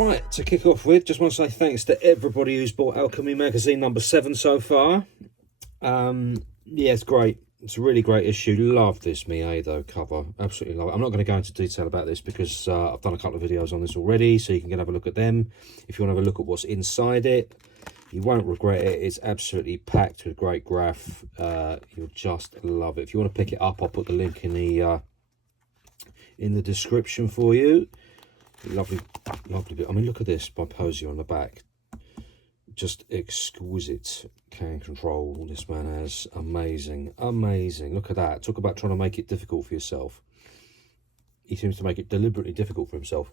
Right, to kick off with, just want to say thanks to everybody who's bought Alchemy magazine number 7 so far. Yeah, it's great. It's a really great issue. Love this Miedo cover. Absolutely love it. I'm not going to go into detail about this because I've done a couple of videos on this already, so you can go and have a look at them. If you want to have a look at what's inside it, you won't regret it. It's absolutely packed with great graph. You'll just love it. If you want to pick it up, I'll put the link in the description for you. Lovely, lovely bit. I mean, look at this by Posey on the back. Just exquisite can control this man has. Amazing, amazing. Look at that. Talk about trying to make it difficult for yourself. He seems to make it deliberately difficult for himself.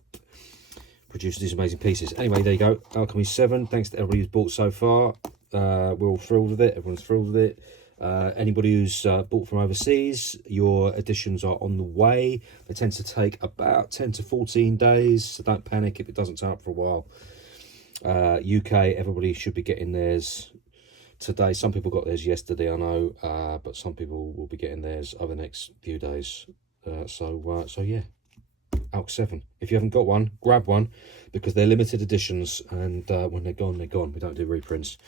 Produces these amazing pieces. Anyway, there you go. Alchemy 7. Thanks to everybody who's bought so far. We're all thrilled with it. Everyone's thrilled with it. Anybody who's bought from overseas, your editions are on the way. They tend to take about 10 to 14 days, so don't panic if it doesn't turn up for a while. UK, everybody should be getting theirs today. Some people got theirs yesterday, I know, but some people will be getting theirs over the next few days. So yeah, Alch 7. If you haven't got one, grab one, because they're limited editions, and when they're gone, they're gone. We don't do reprints.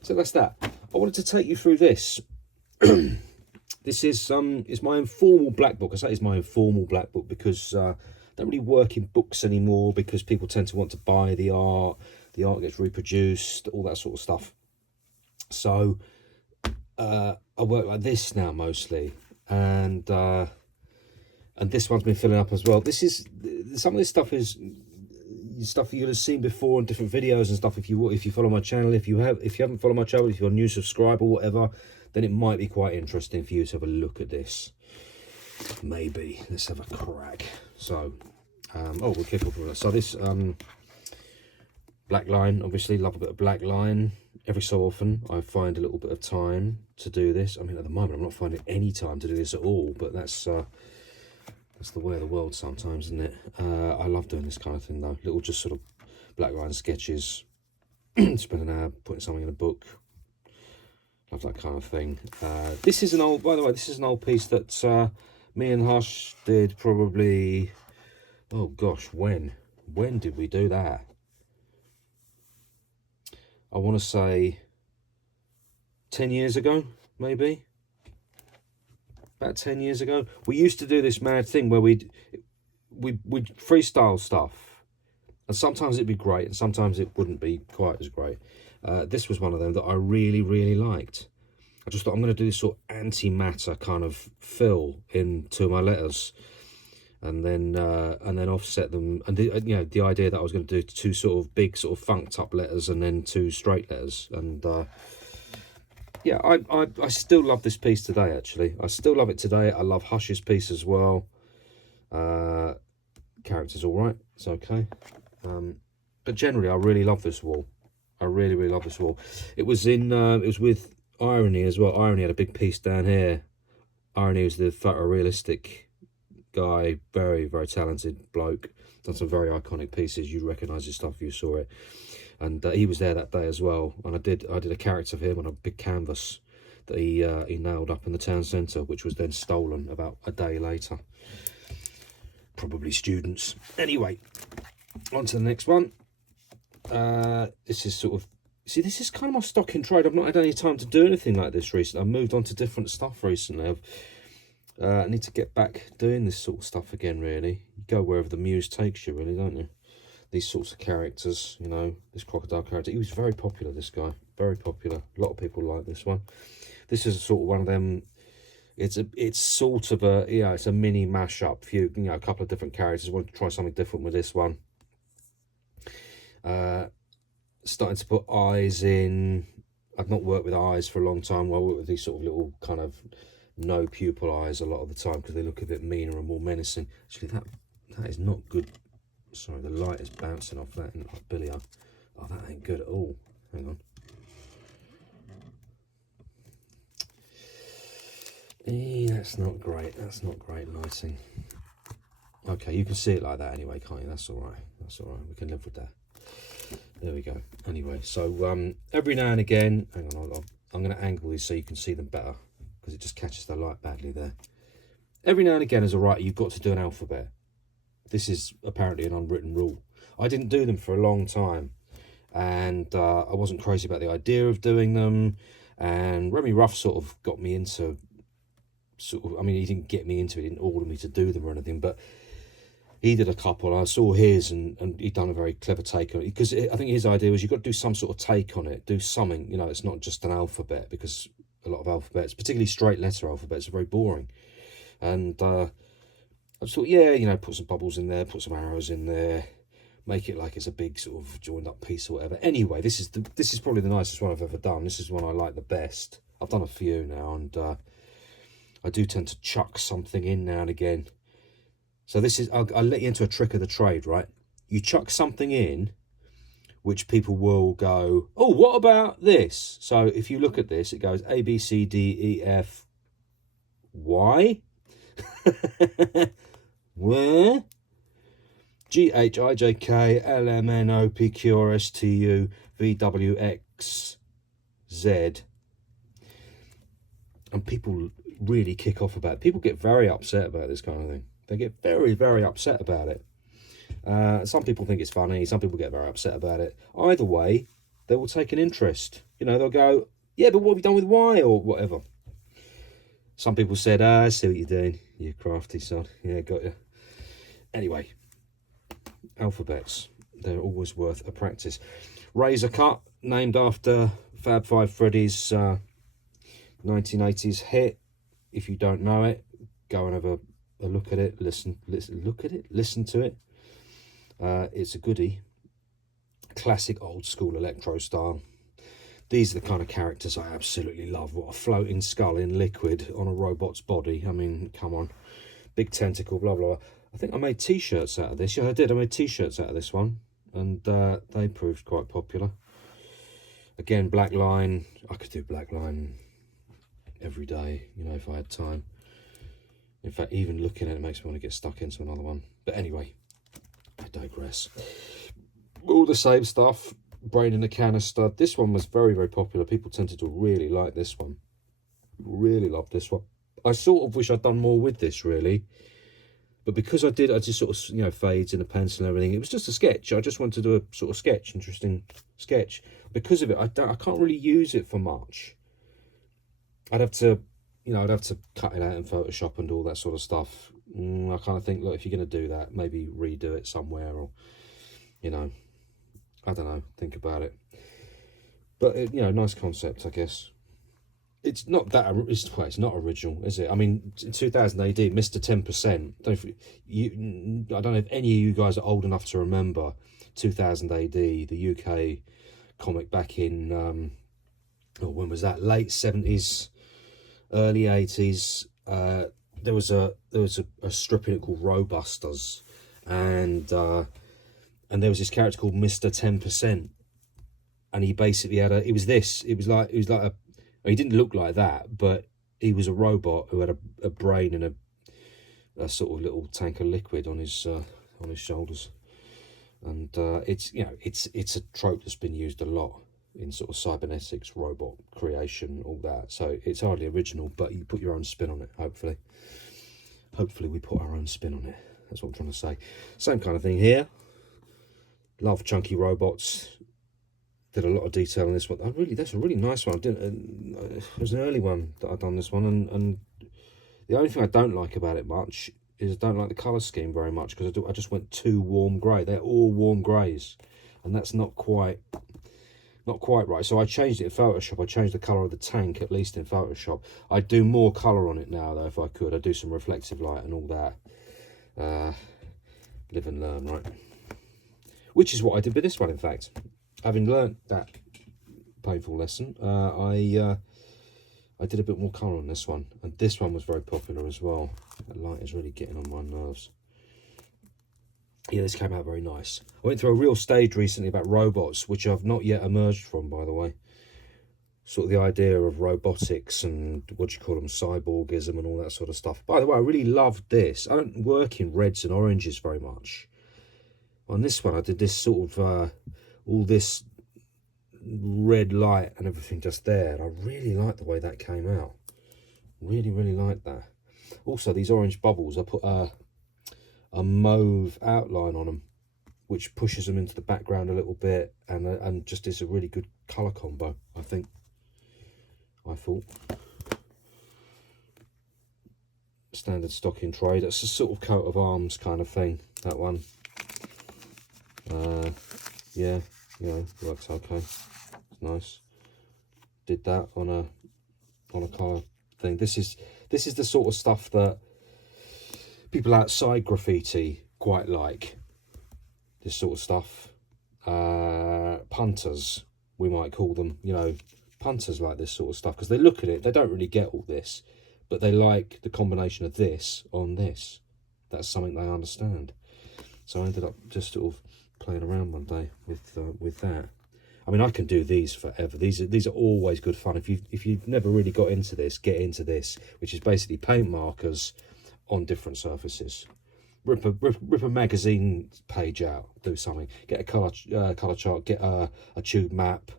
So that's that. I wanted to take you through this. This is my informal black book. I say it's my informal black book because I don't really work in books anymore, because people tend to want to buy the art gets reproduced, all that sort of stuff. So I work like this now mostly, and this one's been filling up as well. This is, some of this stuff is stuff you'll have seen before in different videos and stuff. If you follow my channel, if you haven't followed my channel, if you're a new subscriber or whatever, then it might be quite interesting for you to have a look at this. Maybe let's have a crack. So we'll kick off with that. So this black line, obviously love a bit of black line. Every so often I find a little bit of time to do this. I mean, at the moment I'm not finding any time to do this at all, but that's the way of the world sometimes, isn't it? I love doing this kind of thing though. Little just sort of black line sketches. Spend an hour putting something in a book. Love that kind of thing. This is an old, by the way, this is an old piece that me and Hush did probably, oh gosh, when did we do that? I want to say 10 years ago, maybe. About 10 years ago. We used to do this mad thing where we'd freestyle stuff, and sometimes it'd be great and sometimes it wouldn't be quite as great. This was one of them that I really liked. I just thought, I'm going to do this sort of anti-matter kind of fill into my letters, and then offset them. And the idea that I was going to do 2 sort of big sort of funked up letters and then 2 straight letters. And yeah, I still love this piece today, actually. I still love it today. I love Hush's piece as well. Character's all right. It's okay. But generally, I really love this wall. I really love this wall. It was with Irony as well. Irony had a big piece down here. Irony was the photorealistic guy. Very talented bloke. Done some very iconic pieces. You'd recognise his stuff if you saw it. And he was there that day as well, and I did a character of him on a big canvas that he nailed up in the town centre, which was then stolen about a day later. Probably students. Anyway, on to the next one. This is sort of, see, this is kind of my stock in trade. I've not had any time to do anything like this recently. I've moved on to different stuff recently. I need to get back doing this sort of stuff again, really. You go wherever the muse takes you, really, don't you? These sorts of characters, you know, this crocodile character. He was very popular, this guy. Very popular. A lot of people like this one. This is sort of one of them. It's sort of a, yeah, it's a mini mashup. A couple of different characters. I want to try something different with this one. Starting to put eyes in. I've not worked with eyes for a long time. Well, I work with these sort of little kind of no pupil eyes a lot of the time because they look a bit meaner and more menacing. Actually, that is not good. Sorry, the light is bouncing off that, and like Billy. Oh, that ain't good at all. Hang on. That's not great. That's not great lighting. Okay, you can see it like that anyway, can't you? That's all right. That's all right. We can live with that. There we go. Anyway, so every now and again, hang on, I'm going to angle these so you can see them better because it just catches the light badly there. Every now and again, as a writer, you've got to do an alphabet. This is apparently an unwritten rule. I didn't do them for a long time, and I wasn't crazy about the idea of doing them. And Remy Ruff sort of got me into I mean, he didn't get me into it, he didn't order me to do them or anything, but he did a couple. I saw his, and he'd done a very clever take on it, because I think his idea was you've got to do some sort of take on it, do something, you know, it's not just an alphabet, because a lot of alphabets, particularly straight letter alphabets, are very boring. And I thought, yeah, you know, put some bubbles in there, put some arrows in there, make it like it's a big sort of joined up piece or whatever. Anyway, this is probably the nicest one I've ever done. This is one I like the best. I've done a few now, and I do tend to chuck something in now and again. So this is, I'll let you into a trick of the trade, right? You chuck something in which people will go, oh, what about this? So if you look at this, it goes A, B, C, D, E, F, Y. Where? G, H, I, J, K, L, M, N, O, P, Q, R, S, T, U, V, W, X, Z. And people really kick off about it. People get very upset about this kind of thing. They get very, very upset about it. Some people think it's funny. Some people get very upset about it. Either way, they will take an interest. You know, they'll go, yeah, but what have you done with Y or whatever? Some people said, I see what you're doing. You crafty son. Yeah, got you. Anyway, alphabets. They're always worth a practice. Razor Cut, named after Fab Five Freddy's 1980s hit. If you don't know it, go and have a look at it, listen to it. It's a goodie. Classic old school electro style. These are the kind of characters I absolutely love. What a floating skull in liquid on a robot's body. I mean, come on. Big tentacle, blah, blah, blah. I think I made t-shirts out of this. Yeah, I did. I made t-shirts out of this one. And they proved quite popular. Again, black line. I could do black line every day, you know, if I had time. In fact, even looking at it makes me want to get stuck into another one. But anyway, I digress. All the same stuff. Brain in a canister. This one was very, very popular. People tended to really like this one. Really loved this one. I sort of wish I'd done more with this, really. But because I did, I just sort of, you know, fades in a pencil and everything. It was just a sketch. I just wanted to do a sort of sketch, interesting sketch. Because of it, I can't really use it for much. I'd have to, you know, I'd have to cut it out in Photoshop and all that sort of stuff. I kind of think, look, if you're going to do that, maybe redo it somewhere, or, you know, I don't know, think about it. But, you know, nice concept, I guess. It's not that, it's not original, is it? I mean, in 2000 AD, Mr. 10%, I don't know if any of you guys are old enough to remember 2000 AD, the UK comic back in, when was that? Late 70s, early 80s. There was a strip in it called Robusters, and there was this character called Mr. 10%, and he basically had he didn't look like that, but he was a robot who had a brain and a sort of little tank of liquid on his shoulders. And it's, you know, it's a trope that's been used a lot in sort of cybernetics, robot creation, all that. So it's hardly original, but you put your own spin on it, hopefully. Hopefully we put our own spin on it. That's what I'm trying to say. Same kind of thing here. Love chunky robots. Did a lot of detail on this one. That's a really nice one. It was an early one that I'd done this one, and the only thing I don't like about it much is I don't like the colour scheme very much, because I just went too warm grey. They're all warm greys, and that's not quite right. So I changed it in Photoshop. I changed the colour of the tank, at least in Photoshop. I'd do more colour on it now, though, if I could. I'd do some reflective light and all that. Live and learn, right? Which is what I did with this one, in fact. Having learnt that painful lesson, I did a bit more colour on this one. And this one was very popular as well. That light is really getting on my nerves. Yeah, this came out very nice. I went through a real stage recently about robots, which I've not yet emerged from, by the way. Sort of the idea of robotics and, what do you call them, cyborgism and all that sort of stuff. By the way, I really loved this. I don't work in reds and oranges very much. On this one, I did this sort of, all this red light and everything just there. And I really like the way that came out. Really, really like that. Also, these orange bubbles, I put a mauve outline on them, which pushes them into the background a little bit, and just is a really good colour combo, I think. I thought. Standard stock in trade. It's a sort of coat of arms kind of thing, that one. Yeah, you know, works okay. It's nice. Did that on a colour thing. This is the sort of stuff that people outside graffiti quite like. This sort of stuff. Punters, we might call them, you know, punters like this sort of stuff, because they look at it, they don't really get all this, but they like the combination of this on this. That's something they understand. So I ended up just sort of playing around one day with that. I mean, I can do these forever. These are always good fun. If you've never really got into this, get into this, which is basically paint markers on different surfaces. Rip a magazine page out, do something. Get a color chart. Get a tube map.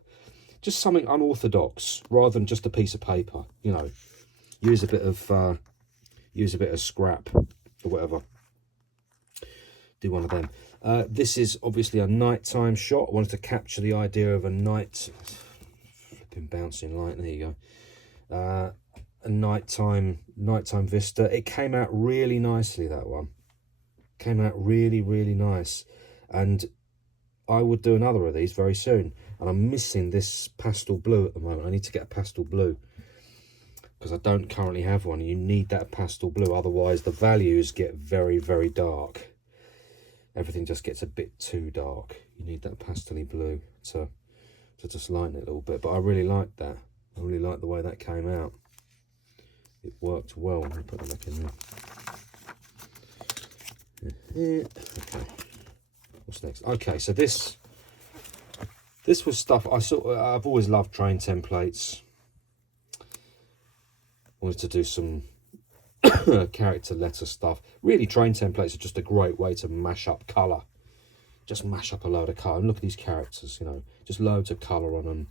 Just something unorthodox rather than just a piece of paper. You know, use a bit of scrap or whatever. Do one of them. This is obviously a nighttime shot. I wanted to capture the idea of a night. Flipping bouncing light. There you go. A nighttime vista. It came out really nicely. That one came out really nice, and I would do another of these very soon. And I'm missing this pastel blue at the moment. I need to get a pastel blue because I don't currently have one. You need that pastel blue, otherwise the values get very dark. Everything just gets a bit too dark. You need that pastel-y blue to just lighten it a little bit. But I really liked that. I really liked the way that came out. It worked well. Let me put that back in there. Okay. What's next? Okay, so this was stuff I've always loved train templates. Wanted to do some character letter stuff. Really, train templates are just a great way to mash up colour. Just mash up a load of colour. And look at these characters, you know, just loads of colour on them,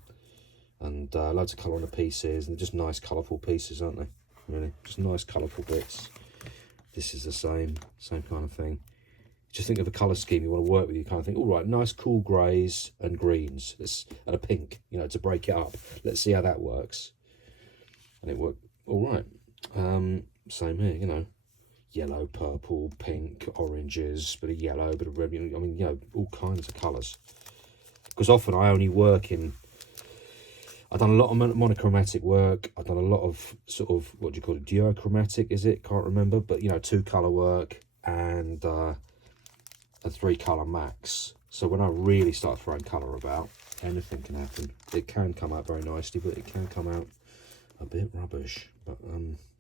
and loads of colour on the pieces, and they're just nice, colourful pieces, aren't they? Really, just nice, colourful bits. This is the same kind of thing. Just think of a colour scheme you want to work with. You kind of think, all right, nice, cool greys and greens, and a pink, you know, to break it up. Let's see how that works. And it worked all right. Same here, you know, yellow, purple, pink, oranges, bit of yellow, bit of red. I mean, you know, all kinds of colours. Because often I only work in. I've done a lot of monochromatic work. I've done a lot of sort of, what do you call it, duochromatic, is it? Can't remember, but you know, 2-colour work and a 3-colour max. So when I really start throwing colour about, anything can happen. It can come out very nicely, but it can come out a bit rubbish. But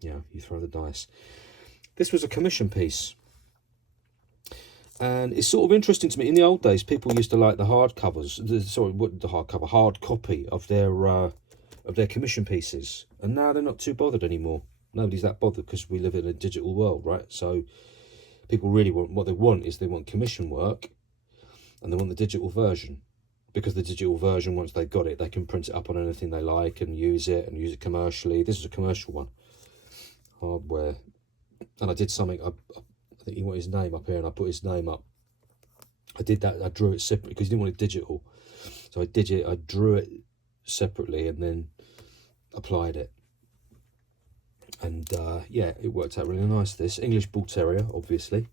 yeah, you throw the dice. This was a commission piece, and it's sort of interesting to me. In the old days, people used to like the hard covers. Hard copy of their commission pieces, and now they're not too bothered anymore. Nobody's that bothered because we live in a digital world, right? So people really want, what they want is they want commission work, and they want the digital version, because the digital version, once they've got it, they can print it up on anything they like and use it commercially. This is a commercial one, hardware, and I did something. I think you want his name up here, and I put his name up. I did that. I drew it separately because he didn't want it digital, so I drew it separately and then applied it. And yeah, it worked out really nice. This English Bull Terrier, obviously,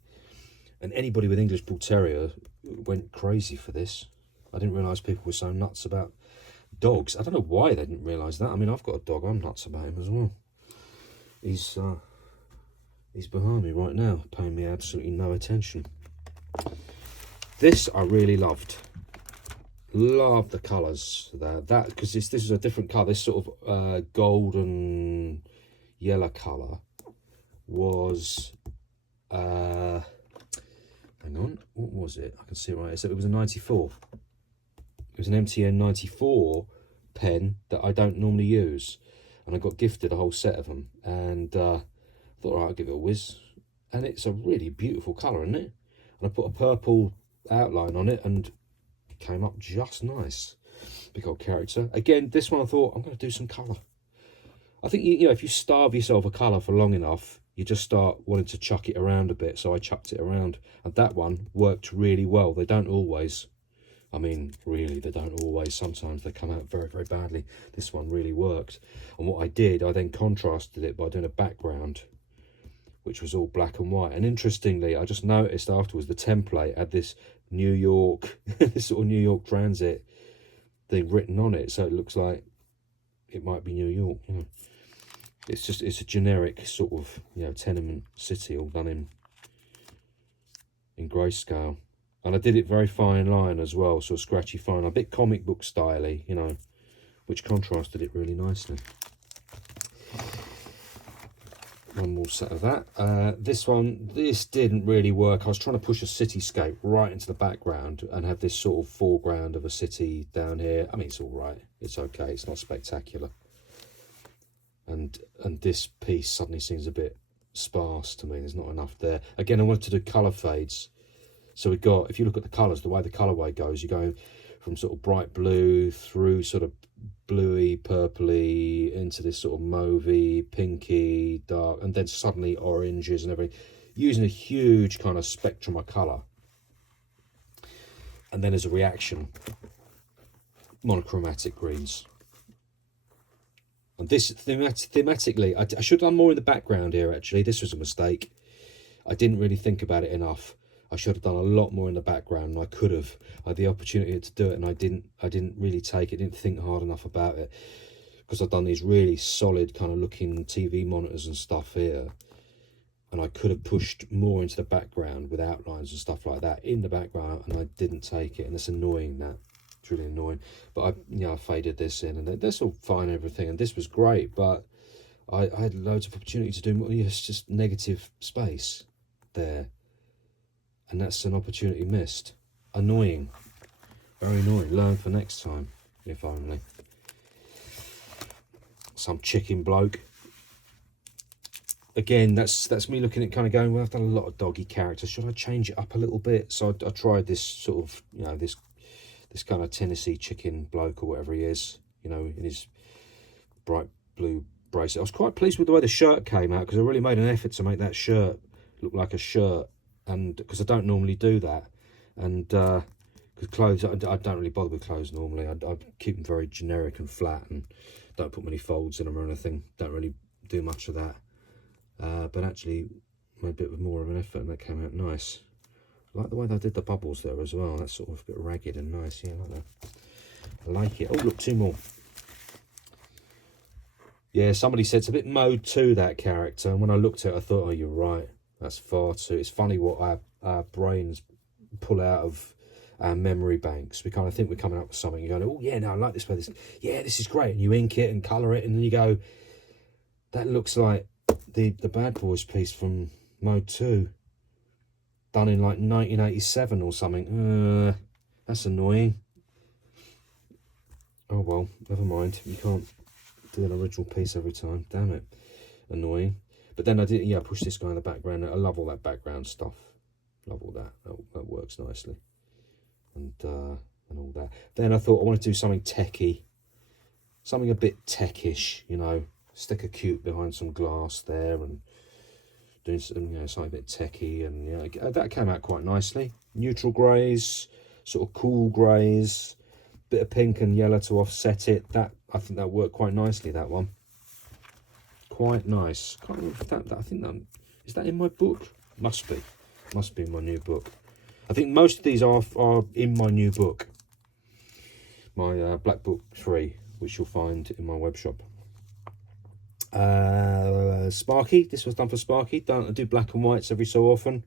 and anybody with English Bull Terrier went crazy for this. I didn't realise people were so nuts about dogs. I don't know why they didn't realise that. I mean, I've got a dog. I'm nuts about him as well. He's behind me right now, paying me absolutely no attention. This I really loved. Love the colours there. That because this is a different colour. This sort of golden yellow colour was hang on, what was it? I can see it right here. So it was a 94. It was an MTN 94 pen that I don't normally use, and I got gifted a whole set of them, and thought, all right, I'll give it a whiz. And it's a really beautiful colour, isn't it? And I put a purple outline on it, and it came up just nice. Big old character. Again, this one I thought, I'm going to do some colour. I think, you know, if you starve yourself of colour for long enough, you just start wanting to chuck it around a bit. So I chucked it around, and that one worked really well. They don't always, I mean, really, they don't always. Sometimes they come out very, very badly. This one really worked. And what I did, I then contrasted it by doing a background, which was all black and white. And interestingly, I just noticed afterwards, the template had this New York, this sort of New York Transit thing written on it. So it looks like it might be New York, you know. It's just, it's a generic sort of, you know, tenement city all done in grayscale. And I did it very fine line as well, sort of scratchy fine, a bit comic book style-y, you know, which contrasted it really nicely. One more set of that. This didn't really work. I was trying to push a cityscape right into the background and have this sort of foreground of a city down here. I mean, it's all right. It's okay. It's not spectacular. And this piece suddenly seems a bit sparse to me. There's not enough there. Again, I wanted to do colour fades. So we got, if you look at the colours, the way the colourway goes, you're going from sort of bright blue through sort of bluey, purpley, into this sort of mauvey, pinky, dark, and then suddenly oranges and everything, using a huge kind of spectrum of colour. And then as a reaction, monochromatic greens. And this, thematically, I should have done more in the background here, actually. This was a mistake. I didn't really think about it enough. I should have done a lot more in the background, and I could have. I had the opportunity to do it, and I didn't really take it, didn't think hard enough about it, because I've done these really solid kind of looking TV monitors and stuff here, and I could have pushed more into the background with outlines and stuff like that in the background, and I didn't take it, and it's annoying. That it's really annoying. But I faded this in, and that's all fine and everything, and this was great, but I had loads of opportunity to do more. It's just negative space there. And that's an opportunity missed. Annoying. Very annoying. Learn for next time, if only. Some chicken bloke. Again, that's me looking at kind of going, well, I've done a lot of doggy characters. Should I change it up a little bit? So I tried this sort of, you know, this kind of Tennessee chicken bloke or whatever he is, you know, in his bright blue bracelet. I was quite pleased with the way the shirt came out, because I really made an effort to make that shirt look like a shirt. And because I don't normally do that, and because clothes, I don't really bother with clothes normally. I keep them very generic and flat, and don't put many folds in them or anything. Don't really do much of that. But actually made a bit more of an effort, and that came out nice. I like the way they did the bubbles there as well. That's sort of a bit ragged and nice. Yeah, I like that. I like it. Oh, look, two more. Yeah, somebody said it's a bit Mode 2, that character, and when I looked at it, I thought, oh, you're right. That's far too. It's funny what our brains pull out of our memory banks. We kind of think we're coming up with something. You go, oh yeah, no, I like this way. Yeah, this is great. And you ink it and colour it, and then you go, that looks like the Bad Boys piece from Mode 2, done in like 1987 or something. That's annoying. Oh well, never mind. You can't do an original piece every time. Damn it, annoying. But then I did, yeah, push this guy in the background. I love all that background stuff. Love all that. That works nicely. And all that. Then I thought I want to do something techy. Something a bit techish, you know. Stick a CUTE behind some glass there and doing some, you know, something a bit techy. And yeah, that came out quite nicely. Neutral greys, sort of cool greys, bit of pink and yellow to offset it. That, I think that worked quite nicely, that one. Quite nice. Can't remember if that, I think that, is that in my book? Must be in my new book. I think most of these are in my new book, my Black Book 3, which you'll find in my web shop. Sparky, this was done for Sparky. I do black and whites every so often.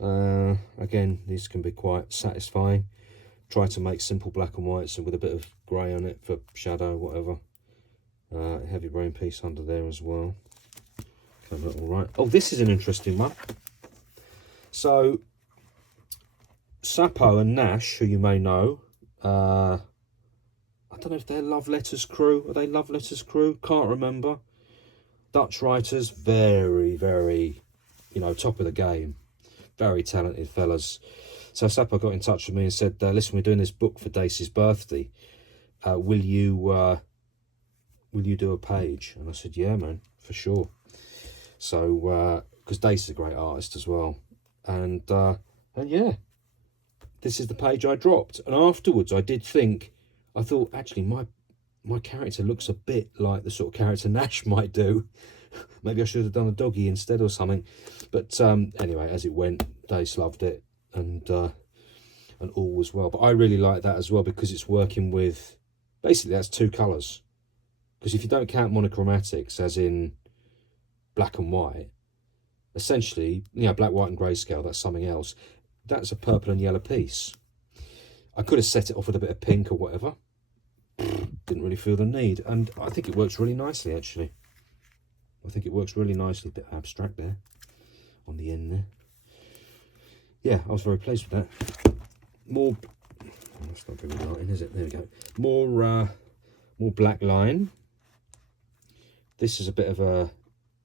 Again, these can be quite satisfying. Try to make simple black and whites and with a bit of grey on it for shadow, whatever. Heavy rain piece under there as well. Came out all right. Oh, this is an interesting one. So, Sapo and Nash, who you may know, I don't know if they're Love Letters crew. Are they Love Letters crew? Can't remember. Dutch writers, very, very, you know, top of the game. Very talented fellas. So Sapo got in touch with me and said, listen, we're doing this book for Daisy's birthday. Will you do a page? And I said, yeah, man, for sure. So because Dace is a great artist as well, and yeah, this is the page I dropped. And afterwards I did think, I thought actually my character looks a bit like the sort of character Nash might do. Maybe I should have done a doggy instead or something. But anyway, as it went, Dace loved it, and all was well. But I really like that as well, because it's working with, basically that's 2 colours. Because if you don't count monochromatics, as in black and white, essentially, you know, black, white and grayscale, that's something else. That's a purple and yellow piece. I could have set it off with a bit of pink or whatever. Didn't really feel the need. And I think it works really nicely, actually. I think it works really nicely. A bit abstract there on the end there. Yeah, I was very pleased with that. More, oh, that's not very lighting, is it? There we go. More black line. This is a bit of a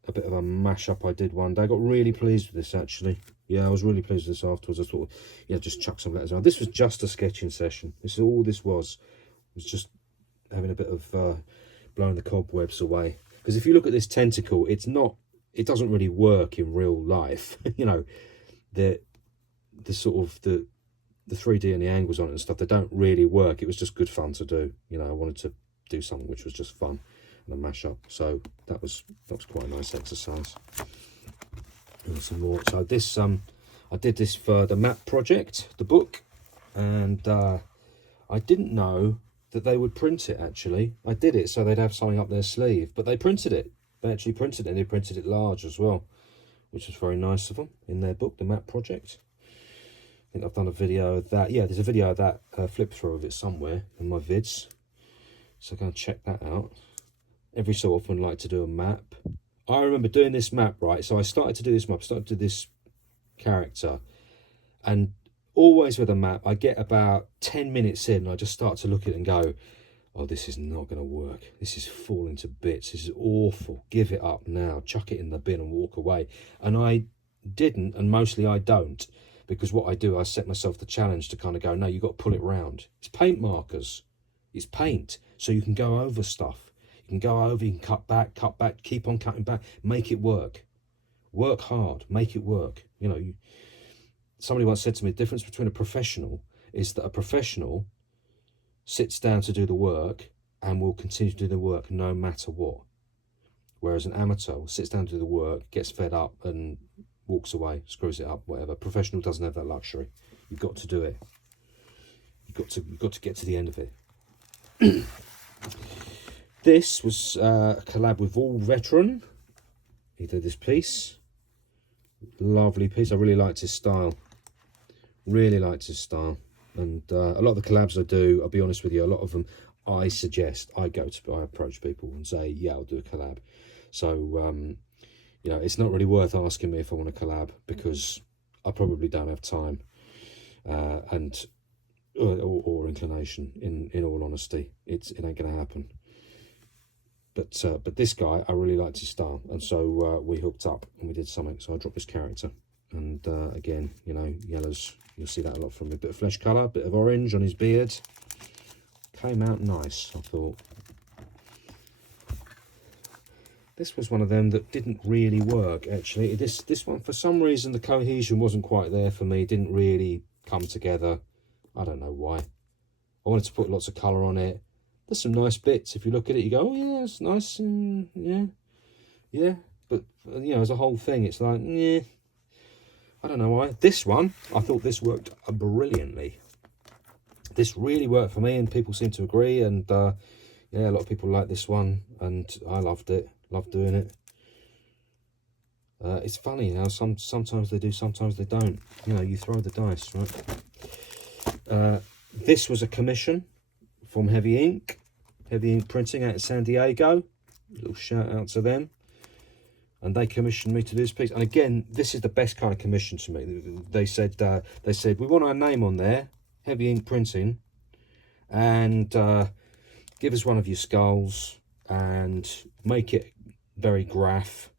mashup I did one day. I got really pleased with this, actually. Yeah, I was really pleased with this afterwards. I thought, yeah, just chuck some letters on. This was just a sketching session. This is all this was. It was just having a bit of blowing the cobwebs away. Because if you look at this tentacle, it doesn't really work in real life. You know, the sort of the 3D and the angles on it and stuff, they don't really work. It was just good fun to do. You know, I wanted to do something which was just fun and a mash up. So that was quite a nice exercise. And some more. So this I did this for the map project, the book, and I didn't know that they would print it. Actually, I did it so they'd have something up their sleeve, but they printed it. They actually printed it, and they printed it large as well, which was very nice of them in their book, the map project. I think I've done a video of that. Yeah, there's a video of that flip through of it somewhere in my vids, so go and check that out. Every so often I like to do a map. I remember doing this map, right? So I started to do this map, started to do this character, and always with a map, I get about 10 minutes in and I just start to look at it and go, oh, this is not going to work. This is falling to bits. This is awful. Give it up now. Chuck it in the bin and walk away. And I didn't, and mostly I don't, because what I do, I set myself the challenge to kind of go, no, you've got to pull it round. It's paint markers. It's paint. So you can go over stuff. You can go over, you can cut back, keep on cutting back, make it work. Work hard, make it work. You know, somebody once said to me, the difference between a professional is that a professional sits down to do the work and will continue to do the work no matter what. Whereas an amateur sits down to do the work, gets fed up and walks away, screws it up, whatever. Professional doesn't have that luxury. You've got to do it. You've got to get to the end of it. This was a collab with All Veteran. He did this piece. Lovely piece. I really liked his style. Really liked his style. And a lot of the collabs I do, I'll be honest with you, a lot of them I suggest, I approach people and say, yeah, I'll do a collab. So, you know, it's not really worth asking me if I want a collab, because I probably don't have time or inclination, in all honesty. It ain't going to happen. But this guy, I really liked his style, and so we hooked up and we did something. So I dropped this character, and again, you know, yellows, you'll see that a lot from me. A bit of flesh colour, a bit of orange on his beard. Came out nice, I thought. This was one of them that didn't really work, actually. This one, for some reason, the cohesion wasn't quite there for me. It didn't really come together. I don't know why. I wanted to put lots of colour on it. There's some nice bits. If you look at it, you go, oh yeah, it's nice, and yeah. But you know, as a whole thing, it's like, yeah. I don't know why. This one, I thought this worked brilliantly. This really worked for me, and people seem to agree. And yeah, a lot of people like this one, and I loved it. Loved doing it. It's funny how sometimes they do, sometimes they don't. You know, you throw the dice, right? This was a commission from Heavy Ink Printing out of San Diego. A little shout out to them. And they commissioned me to do this piece. And again, this is the best kind of commission to me. They said we want our name on there, Heavy Ink Printing, and give us one of your skulls and make it very graph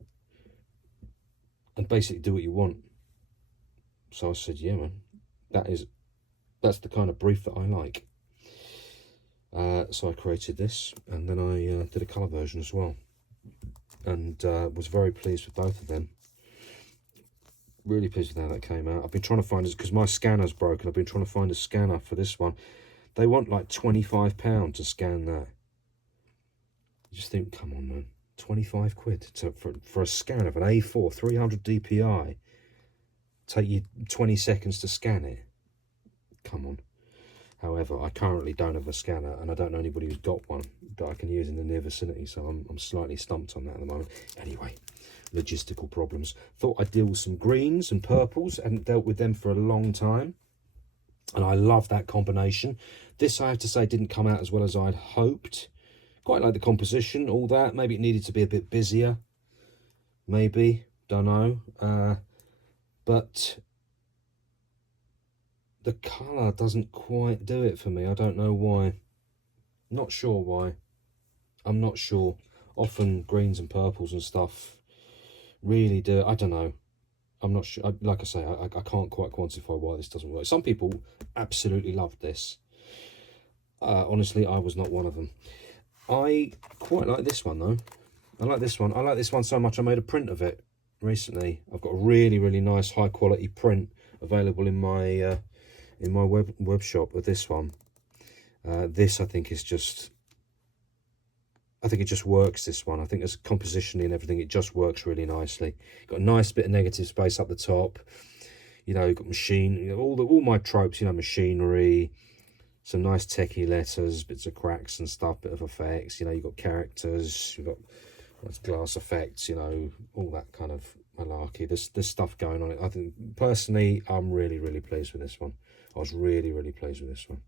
and basically do what you want. So I said, yeah, man, that's the kind of brief that I like. So I created this, and then I did a colour version as well. and was very pleased with both of them. Really pleased with how that came out. I've been trying to find this because my scanner's broken. I've been trying to find a scanner for this one. They want like £25 to scan that. You just think, come on, man, 25 quid for a scan of an A4 300 DPI. Take you 20 seconds to scan it. Come on. However, I currently don't have a scanner, and I don't know anybody who's got one that I can use in the near vicinity, so I'm slightly stumped on that at the moment. Anyway, logistical problems. Thought I'd deal with some greens and purples. Hadn't dealt with them for a long time, and I love that combination. This, I have to say, didn't come out as well as I'd hoped. Quite like the composition, all that. Maybe it needed to be a bit busier. Maybe, don't know. But the colour doesn't quite do it for me. I don't know why. Not sure why. I'm not sure. Often greens and purples and stuff really do. I don't know. I'm not sure. Like I say, I can't quite quantify why this doesn't work. Some people absolutely love this. Honestly, I was not one of them. I quite like this one, though. I like this one. I like this one so much I made a print of it recently. I've got a really, really nice high quality print available in my web shop of this one. This, I think, is just, I think it just works, this one. I think as compositionally and everything, it just works really nicely. Got a nice bit of negative space up the top. You know, you've got machine, you know, all my tropes, you know, machinery, some nice techie letters, bits of cracks and stuff, bit of effects, you know, you've got characters, you've got nice glass effects, you know, all that kind of malarkey. There's stuff going on. I think, personally, I'm really, really pleased with this one. I was really, really pleased with this one.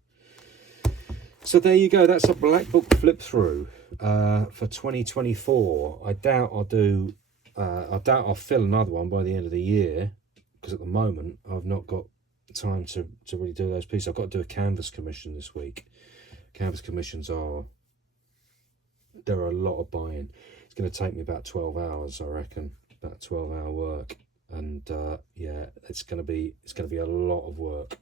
So there you go. That's a Blackbook flip through for 2024. I doubt I'll do. I doubt I'll fill another one by the end of the year, because at the moment I've not got time to really do those pieces. I've got to do a canvas commission this week. Canvas commissions there are a lot of buying. It's going to take me about 12 hours, I reckon, about 12-hour work, and yeah, it's going to be a lot of work.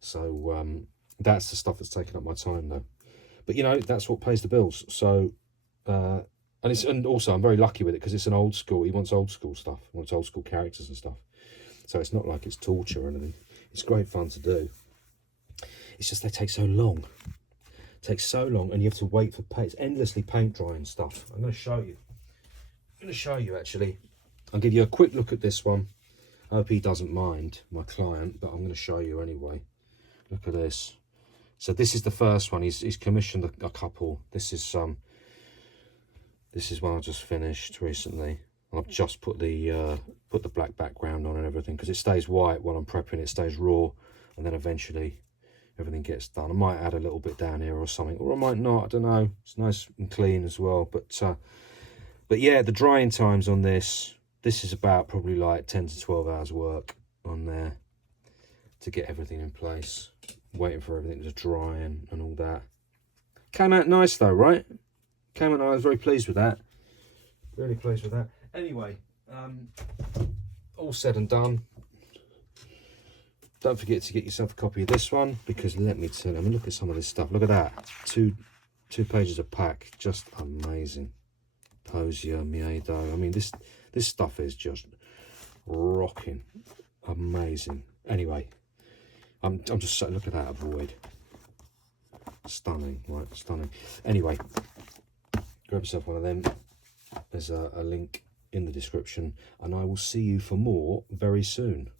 So that's the stuff that's taking up my time, though. But you know, that's what pays the bills. So and also I'm very lucky with it, because it's an old school. He wants old school stuff. He wants old school characters and stuff. So it's not like it's torture or anything. It's great fun to do. It's just they take so long. It takes so long, and you have to wait for paint. It's endlessly paint drying stuff. I'm going to show you. I'm going to show you, actually. I'll give you a quick look at this one. I hope he doesn't mind, my client, but I'm going to show you anyway. Look at this. So this is the first one. He's commissioned a couple. This is one I just finished recently. I've just put the black background on and everything, because it stays white while I'm prepping. It stays raw, and then eventually everything gets done. I might add a little bit down here or something, or I might not. I don't know. It's nice and clean as well. But yeah, the drying times on this is about probably like 10 to 12 hours work on there to get everything in place, waiting for everything to dry and all that. Came out nice though, right? Came out nice. I was very pleased with that. Really pleased with that. Anyway, all said and done. Don't forget to get yourself a copy of this one, because let me tell you, I mean, look at some of this stuff. Look at that. Two pages a pack. Just amazing. Posier, Miedo. I mean, this stuff is just rocking. Amazing. Anyway, I'm just saying, look at that void. Stunning, right? Stunning. Anyway, grab yourself one of them. There's a link in the description, and I will see you for more very soon.